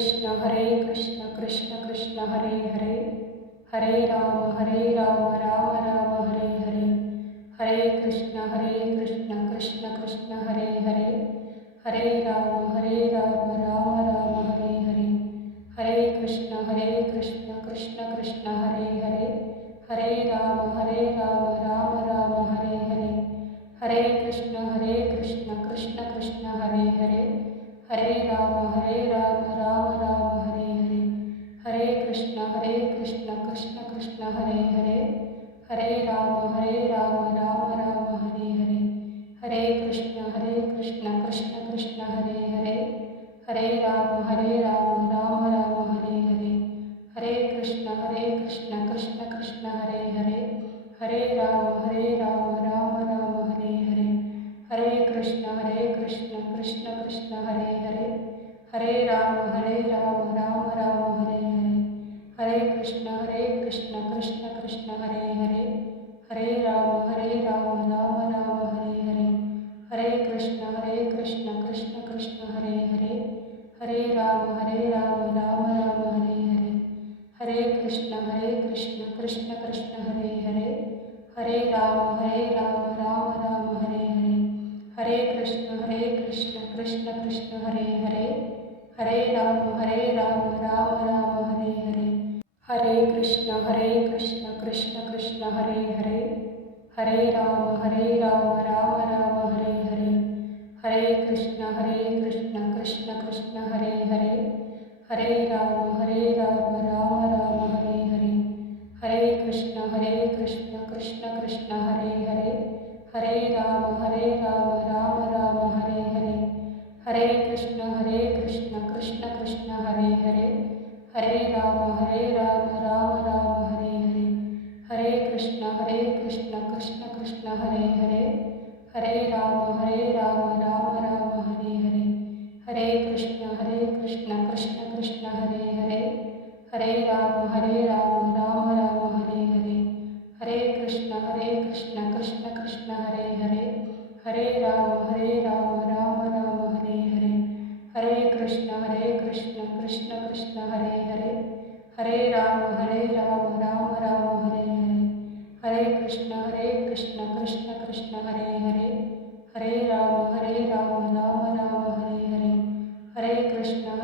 Krishna Krishna Krishna Hare Hare, Hare Ram Ram Ram Hare Hare, Hare Krishna Krishna Krishna Hare Hare, Hare Ram Ram Ram Hare Hare, Hare Krishna Krishna Krishna Hare Hare, Hare Ram Ram Ram Hare Hare, Hare Krishna Krishna Krishna Hare Hare, Hare Ram Ram Ram Hare Hare, Hare Krishna Krishna Krishna Hare Hare, Hare Ram Ram Ram Hare Hare, Hare Krishna Krishna Krishna Hare Hare, Hare Ram Ram Ram Hare Hare, Hare Krishna Krishna Krishna Hare Hare, Hare Ram Ram Ram Hare Hare, Hare Krishna Krishna Krishna Hare Hare, Hare Ram Ram Ram Hare Hare, Hare Krishna Krishna Krishna Hare Hare, Hare Ram Ram Ram Hare Hare, Hare Krishna Krishna Krishna Hare Hare, Hare Ram Ram Ram Hare Hare, Hare Krishna Krishna Krishna Hare Hare, Hare Ram Ram Ram Hare Hare, Hare Krishna Krishna Krishna Hare Hare, Hare Ram Ram Ram Hare Hare, Hare Krishna Krishna Krishna Hare Hare, Hare Ram Ram Ram Hare Hare, Hare Krishna Krishna Krishna Hare Hare, Hare Ram Ram Ram Hare Hare, Hare Krishna Krishna Krishna Hare Hare, Hare Ram Ram Ram Hare Hare, Hare Krishna Krishna Krishna Hare Hare, Hare Ram Ram Ram Hare Hare, Hare Krishna Krishna Krishna Hare Hare, Hare Ram Ram Ram Hare Hare, Hare Krishna Krishna Krishna Hare Hare, Hare Ram Ram Ram Hare Hare, Hare Krishna Krishna Krishna Hare Hare, Hare Ram Ram Ram Hare Hare, Hare Krishna Krishna Krishna Hare Hare, Hare Ram Ram Ram Hare Hare, Hare Krishna Krishna Krishna Hare Hare, Hare Ram Ram Ram Hare Hare, Hare Krishna Krishna Krishna Hare Hare, Hare Ram Ram Ram Hare Hare, Hare Krishna Krishna Krishna Hare Hare, Hare Ram Ram Ram Hare Hare, Hare Krishna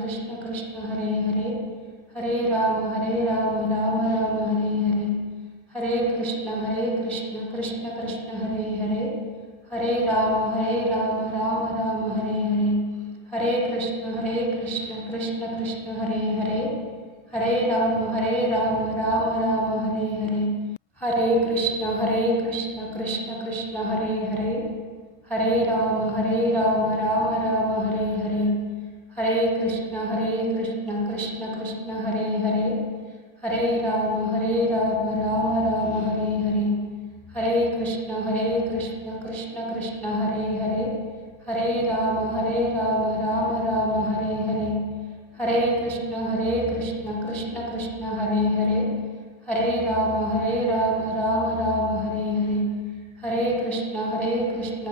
Krishna Krishna Hare Hare, Hare Ram Ram Ram Hare Hare, Hare Krishna Krishna Krishna Hare Hare, Hare Ram Ram Ram Hare Hare, Hare Krishna Krishna Krishna Hare Hare, Hare Ram Ram Ram Hare Hare, Hare Krishna Krishna Krishna Hare Hare, Hare Ram Ram Ram Hare Hare, Hare Krishna Krishna Krishna Hare Hare, Hare Ram Ram Ram Hare Hare, Hare Krishna Krishna Krishna Hare Hare, Hare Ram Ram Ram Hare Hare, Hare Krishna Krishna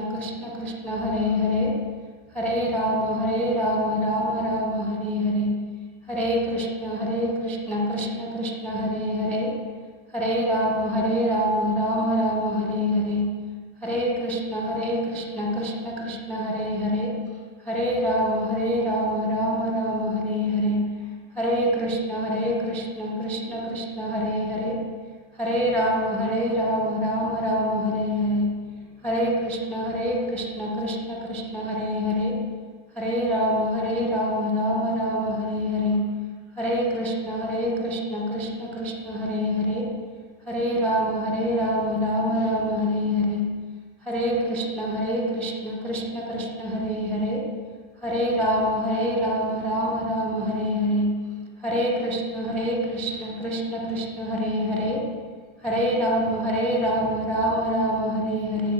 Krishna Hare Hare, Hare Ram Ram Ram Hare Hare, Hare Krishna Krishna Krishna Hare Hare, Hare Ram Ram Ram Hare Hare, Hare Krishna Krishna Krishna Hare Hare, Hare Ram Ram Ram Hare Hare, Hare Krishna Krishna Krishna Hare Hare, Hare Ram Ram Ram Hare Hare, Hare Krishna Krishna Krishna Hare Hare, Hare Ram Ram Ram Hare Hare, Hare Krishna Krishna Krishna Hare Hare, Hare Ram Ram Ram Hare Hare, Hare Krishna Krishna Krishna Hare Hare, Hare Ram Ram Ram Hare Hare,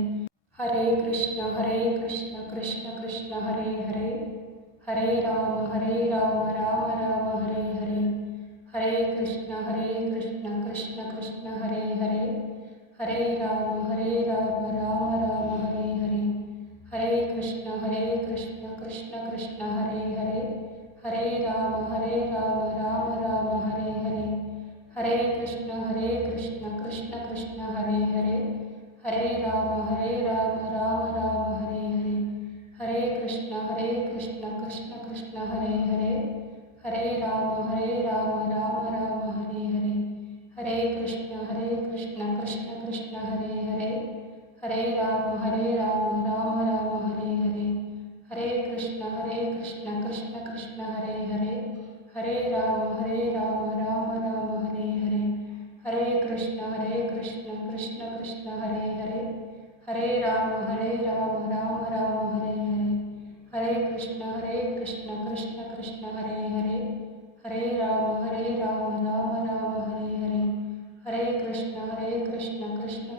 Hare Krishna Krishna Krishna Hare Hare, Hare Ram Ram Ram Hare Hare, Hare Krishna Krishna Krishna Hare Hare, Hare Ram Ram Ram Hare Hare, Hare Krishna Krishna Krishna Hare Hare, Hare Rama Rama Rama Hare Hare. Hare Krishna Krishna Krishna Hare Hare. Hare Rama Rama Rama Hare Hare. Hare Krishna Krishna Krishna Hare Hare. Hare Rama Rama Rama Hare Hare. Hare Krishna Krishna Krishna Hare Hare. Hare Rama Rama Rama Hare Hare. Hare Krishna Krishna Krishna Hare Hare. Hare Rama Rama Rama Hare Hare. Hare Krishna Krishna Krishna Hare Hare. Hare Rama Rama Rama Hare Hare. Hare Krishna Krishna Krishna Hare Hare. Hare Rama Rama Rama Hare Hare. Hare Krishna Krishna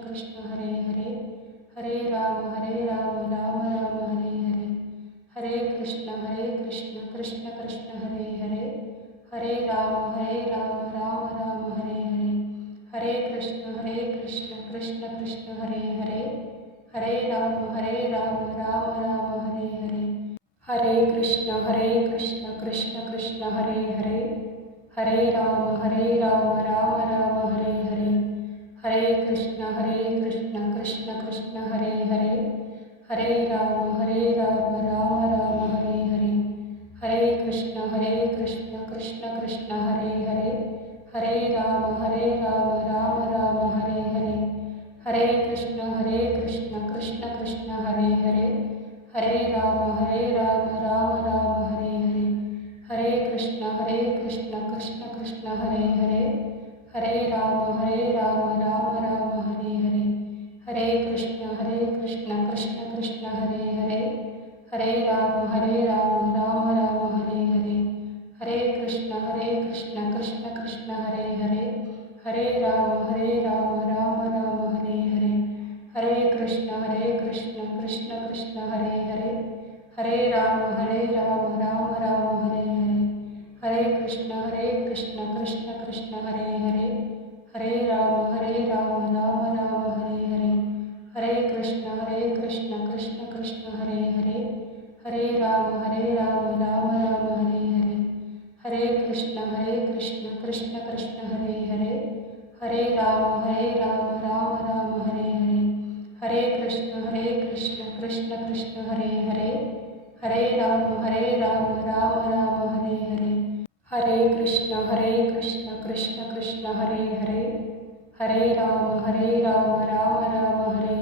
Krishna Hare Hare. Hare Rama Rama Rama Hare Hare. Hare Krishna Krishna Krishna Hare Hare. Hare Rama Rama Rama Hare Hare. Hare Krishna Krishna Krishna Hare Hare. Hare Rama Rama Rama Hare Hare. Hare Krishna Krishna Krishna Hare Hare. Hare Rama Rama Rama Hare Hare. Hare Krishna Krishna Krishna Hare Hare. Hare Rama Rama Rama Hare Hare. Hare Krishna Krishna Krishna Hare Hare. Hare Rama Rama Rama Hare Hare. Hare Krishna Krishna Krishna Hare Hare. Hare Rama Rama Rama Hare Hare. Hare Krishna Krishna Krishna Hare Hare. Hare Rama Rama Rama Hare Hare. Hare Krishna Krishna Krishna Hare Hare. Hare Rama Rama Rama Hare Hare. Hare Krishna Krishna Krishna Hare Hare. Hare Rama Rama Rama Hare Hare. Hare Krishna Krishna Krishna Hare Hare. Hare Rama Rama Rama Hare Hare. Hare Krishna Krishna Krishna Hare Hare. Hare Rama Rama Rama Hare Hare. Hare Krishna Krishna Krishna Hare Hare. Hare Rama Rama Rama Hare Hare. Hare Krishna Krishna Krishna Hare Hare. Hare Rama Rama Rama Hare Hare. Hare Krishna Krishna Krishna Hare Hare. Hare Rama Rama Rama Hare Hare. Hare Krishna Krishna Krishna Hare Hare. Hare Rama Rama Rama Hare Hare. Hare Krishna Krishna Krishna Hare Hare. Hare Rama Rama Rama Hare Hare. Hare Krishna Krishna Krishna Hare Hare. Hare Rama Rama Rama Hare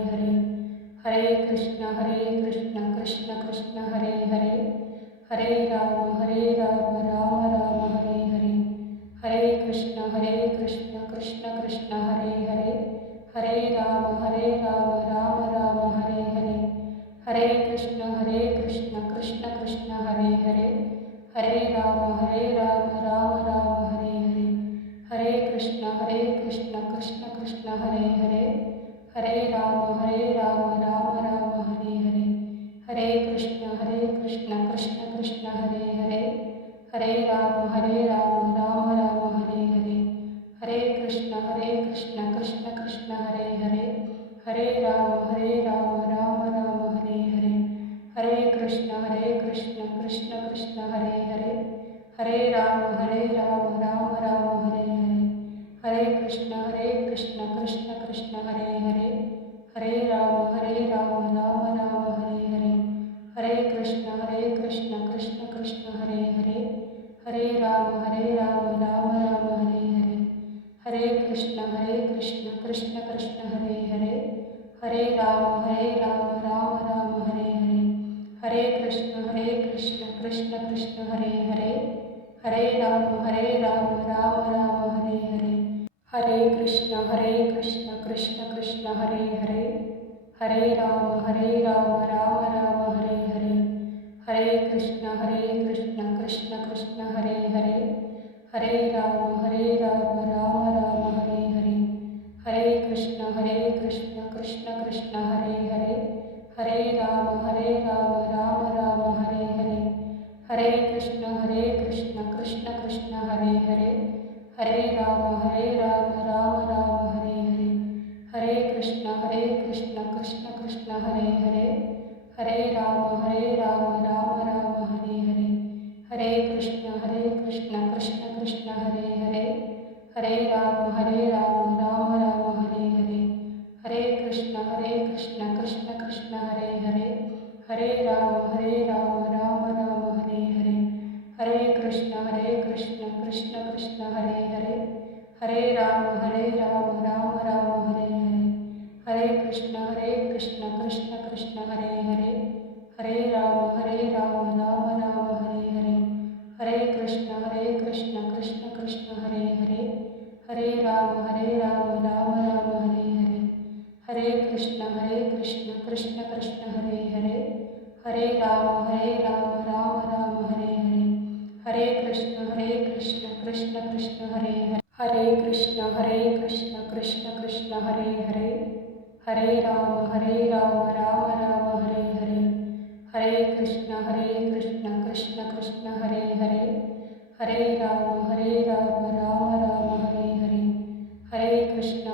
Hare. Hare Krishna Krishna Krishna Hare Hare. Hare Rama Rama Rama Hare Hare. Hare Krishna Krishna Krishna Hare Hare. Hare Rama Rama Rama Hare Hare. Hare Krishna Krishna Krishna Hare Hare. Hare Rama Rama Rama Hare Hare. Hare Krishna Krishna Krishna Hare Hare. Hare Rama Rama Rama Hare Hare. Hare Krishna Krishna Krishna Hare Hare. Hare Rama Rama Rama Hare Hare. Hare Krishna Krishna Krishna Hare Hare. Hare Rama Rama Rama Hare Hare. Hare Krishna Krishna Krishna Hare Hare. Hare Rama Rama Rama Hare Hare. Hare Krishna Krishna Krishna Hare Hare. Hare Rama Rama Rama Hare Hare. Hare Krishna Krishna Krishna Hare Hare. Hare Rama Rama Rama Hare Hare. Hare Krishna Krishna Krishna Hare Hare. Hare Rama Rama Rama Hare Hare. Hare Krishna Krishna Krishna Hare Hare. Hare Rama Rama Rama Hare Hare. Hare Krishna Krishna Krishna Hare Hare. Hare Rama Rama Rama Hare Hare. Hare Krishna Krishna Krishna Hare Hare. Hare Rama Rama Rama Hare Hare. Hare Krishna Krishna Krishna Hare Hare. Hare Rama Rama Rama Hare Hare. Hare Krishna Krishna Krishna Hare Hare, Hare Ram Ram Ram Hare Hare, Hare Krishna Krishna Krishna Hare Hare, Hare Ram Ram Ram Hare Hare, Hare Krishna Krishna Krishna Hare Hare, Hare Ram Ram Ram Hare Hare, Hare Krishna Krishna Krishna Hare Hare, Hare Ram Ram Ram Hare Hare, Hare Krishna Krishna Krishna Hare Hare, Hare Ram Ram Ram Hare Hare, Hare Krishna Krishna Krishna Hare Hare, Hare Ram Ram Ram Hare Hare, Hare Krishna Krishna Krishna Hare Hare, Hare Krishna Krishna Krishna Hare Hare, Hare Ram Ram Ram Hare Hare, Hare Krishna Krishna Krishna Hare Hare, Hare Ram Ram Ram Hare Hare, Hare Krishna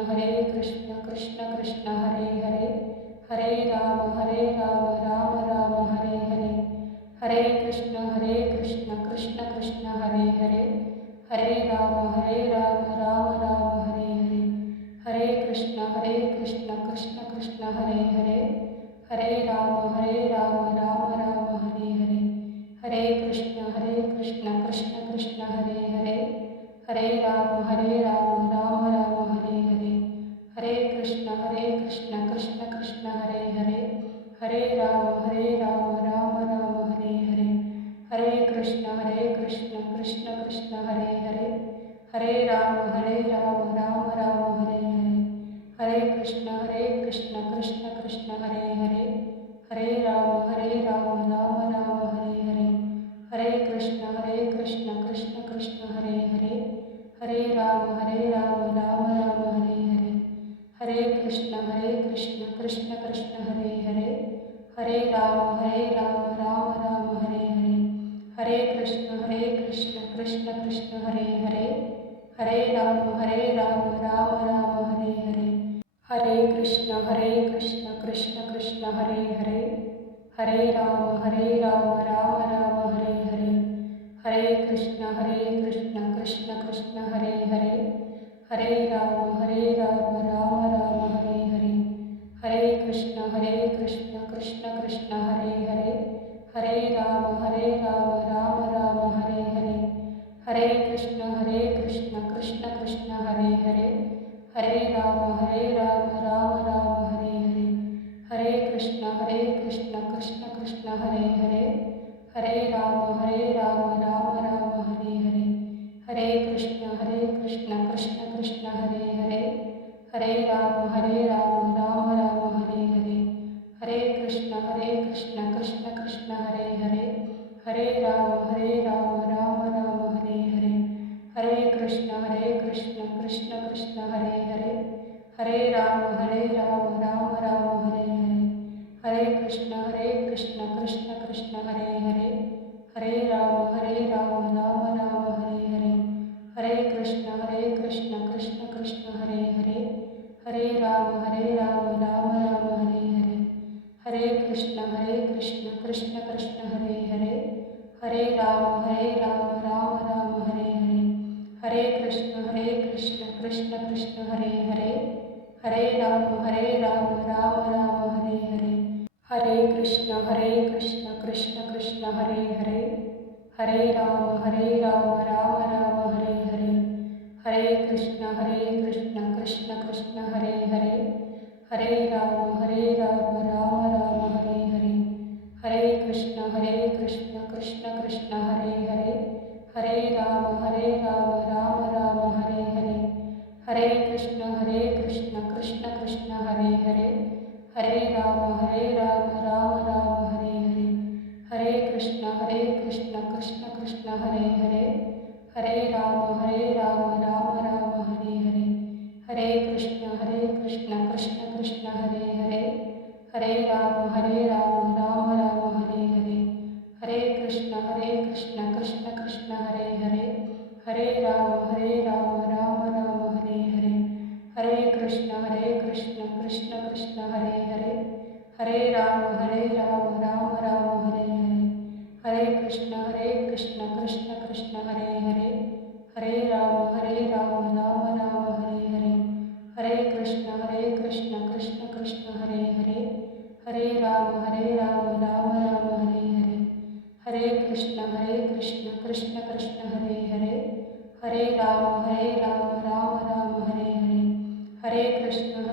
Krishna Krishna Hare Hare, Hare Ram Ram Ram Hare Hare, Hare Krishna Krishna Krishna Hare Hare, Hare Ram Ram Ram Hare Hare, Hare Krishna Krishna Krishna Hare Hare, Hare Ram Ram Ram Hare Hare, Hare Krishna Krishna Krishna Hare Hare, Hare Ram Ram Ram Hare Hare, Hare Krishna Krishna Krishna Hare Hare, Hare Ram Ram Ram Hare Hare, Hare Krishna Krishna Krishna Hare Hare, Hare Ram Ram Ram Hare Hare, Hare Krishna Krishna Krishna Hare Hare, Hare Ram Ram Ram Hare Hare, Hare Krishna Krishna Krishna Hare Hare, Hare Ram Ram Ram Hare Hare, Hare Krishna Krishna Krishna Hare Hare, Hare Ram Ram Ram Hare Hare, Hare Krishna Krishna Krishna Hare Hare, Hare Ram Ram Ram Hare Hare, Hare Krishna Krishna Krishna Hare Hare, Hare Ram Ram Ram Hare Hare, Hare Krishna Krishna Krishna Hare Hare, Hare Ram Ram Ram Hare Hare, Hare Krishna Krishna Krishna Hare Hare, Hare Ram Ram Ram Hare Hare, Hare Krishna Krishna Krishna Hare Hare, Hare Ram Ram Ram Hare Hare, Hare Krishna Krishna Krishna Hare Hare, Hare Ram Ram Ram Hare Hare, Hare Krishna Krishna Krishna Hare Hare, Hare Ram Ram Ram Hare Hare, Hare Krishna Krishna Krishna Hare Hare, Hare Ram Ram Ram Hare Hare, Hare Krishna Krishna Krishna Hare Hare, Hare Ram Ram Ram Hare Hare, Hare Krishna Krishna Krishna Hare Hare, Hare Ram Ram Ram Hare Hare, Hare Krishna Krishna Krishna Hare Hare, Hare Ram Ram Ram Hare Hare, Hare Krishna Krishna Krishna Hare Hare, Hare Ram Ram Ram Hare Hare, Hare Krishna Krishna Krishna Hare Hare, Hare Ram Ram Ram Hare Hare, Hare Krishna Krishna Krishna Hare Hare, Hare Ram Ram Ram Hare Hare, Hare Krishna Krishna Krishna Hare Hare, Hare Ram Ram Ram Hare Hare, Hare Krishna Krishna Krishna Hare Hare, Hare Ram Ram Ram Hare Hare, Hare Krishna Krishna Krishna Hare Hare, Hare Ram Ram Ram Hare Hare, Hare Krishna Krishna Krishna Hare Hare, Hare Ram Ram Ram Hare Hare, Hare Krishna Krishna Krishna Hare Hare, Hare Ram Ram Ram Hare Hare, Hare Krishna Krishna Krishna Hare Hare, Hare Ram Ram Ram Hare Hare, Hare Krishna Krishna Krishna Hare Hare, Hare Ram Ram Ram Hare Hare, Hare Krishna Krishna Krishna Hare Hare, Hare Ram Ram Ram Hare Hare, Hare Krishna Krishna Krishna Hare Hare, Hare Ram Ram Ram Hare Hare, Hare Krishna Krishna Krishna Hare Hare, Hare Ram Ram Ram Hare Hare, Hare Krishna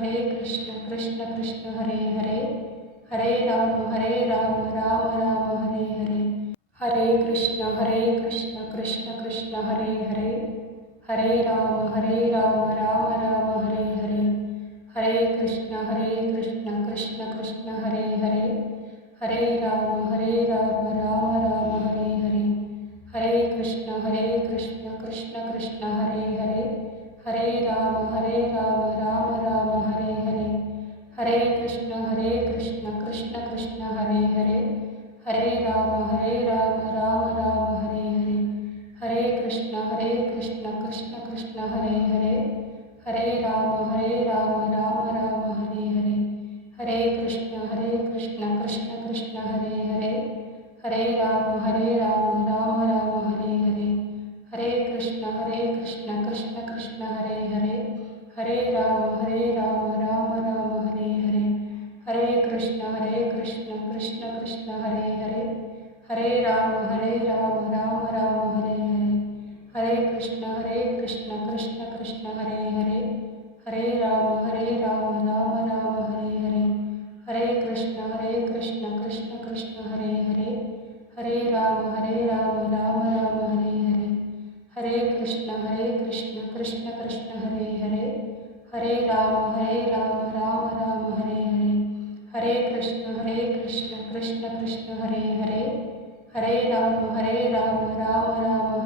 Krishna Krishna Hare Hare, Hare Ram Ram Ram Hare Hare, Hare Krishna Krishna Krishna Hare Hare, Hare Ram Ram Ram Hare Hare, Hare Krishna Krishna Krishna Hare Hare, Hare Ram Ram Ram Hare Hare, Hare Krishna Krishna Krishna Hare Hare, Hare Ram Ram Ram Hare Hare, Hare Krishna Krishna Krishna Hare Hare, Hare Ram Ram Ram Hare Hare, Hare Krishna Krishna Krishna Hare Hare, Hare Ram Ram Ram Hare Hare, Hare Krishna Krishna Krishna Hare Hare, Hare Ram Ram Ram Hare Hare, Hare Krishna Krishna Krishna Hare Hare, Hare Ram Ram Ram Hare Hare, Hare Krishna Krishna Krishna Hare Hare, Hare Ram Ram Ram Hare Hare, Hare Krishna Krishna Krishna Hare Hare, Hare Ram Ram Ram Hare Hare, Hare Krishna Krishna Krishna Hare Hare, Hare Ram Ram Ram Hare Hare, Hare Krishna Krishna Krishna Hare Hare, Hare Ram Ram Ram Hare Hare, Hare Krishna Krishna Krishna Hare Hare, Hare Ram Ram Ram